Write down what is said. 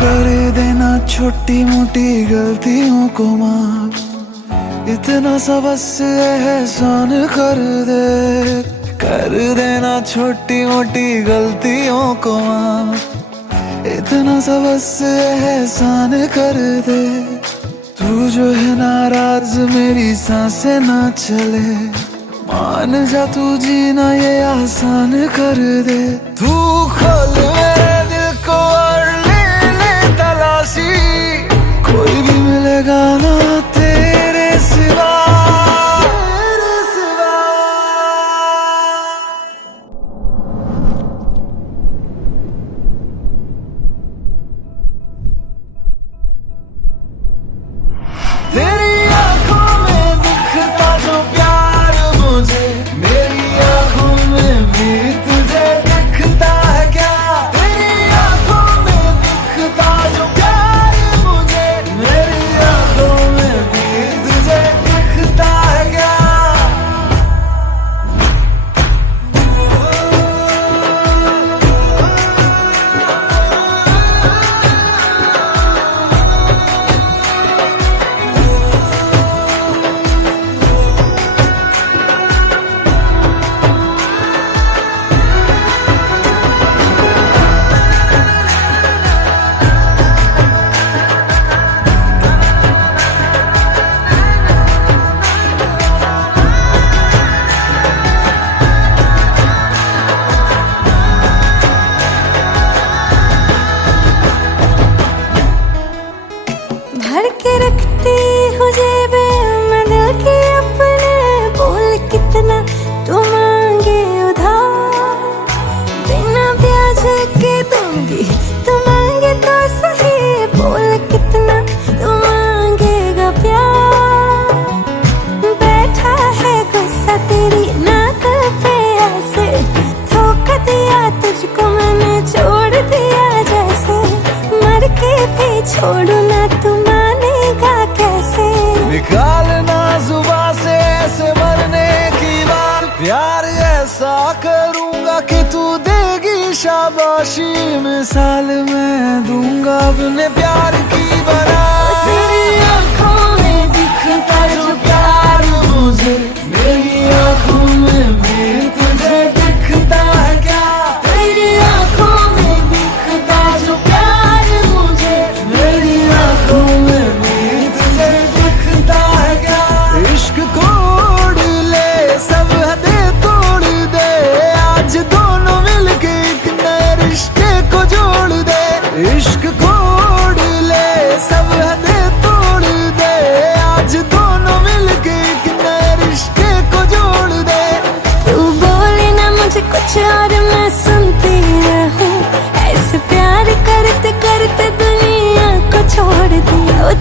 कर देना छोटी मोटी गलतियों को माफ, इतना सा बस एहसान कर दे। कर देना छोटी मोटी गलतियों को माफ, इतना सा बस एहसान कर दे। तू जो है नाराज मेरी सांसें ना चले, मान जा तू जीना ये आसान कर दे। तू खोल मेरे दिल को और कोई भी मिलेगा ना तेरे सिवा। तेरी आंखों में दिखता जो प्यार मुझे, मेरी आंखों में भी तुझे दिखता है क्या? तेरी आंखों में दिखता जो भर के रखती हूँ जेबे मैं दिल की अपने, बोल कितना तू मांगे उधार, बिना ब्याज के दूंगी तू मांगे तो सही। बोल कितना तू मांगेगा प्यार, बैठा है गुस्सा तेरी नाक पे ऐसे, धोखा दिया तुझको मैंने छोड़ दिया जैसे, मर के भी छोड़ू ना तुम निकालना जुबान से ऐसे मरने की बात। प्यार ऐसा करूंगा कि तू देगी शाबाशी, मिसाल मैं दूंगा अपने प्यार की बना। तेरी आंखों में दिखता जो प्यार मुझे, मेरी आंखों में भी तुझे दिखता है क्या? तेरी आंखों में दिखता जो प्यार मुझे, मेरी आंखों में भी तुझे दिखता है क्या? इश्क कोड़ ले सब हदें तोड़ दे, आज दोनों मिलके एक नए रिश्ते को जोड़ दे। इश्क कोड़ ले सब हदें तोड़ दे, आज दोनों मिलके एक नए रिश्ते को जोड़ दे। तू बोले ना मुझे कुछ और मैं सुनती रहूं, ऐसे प्यार करते करते दुनिया को छोड़ दिया।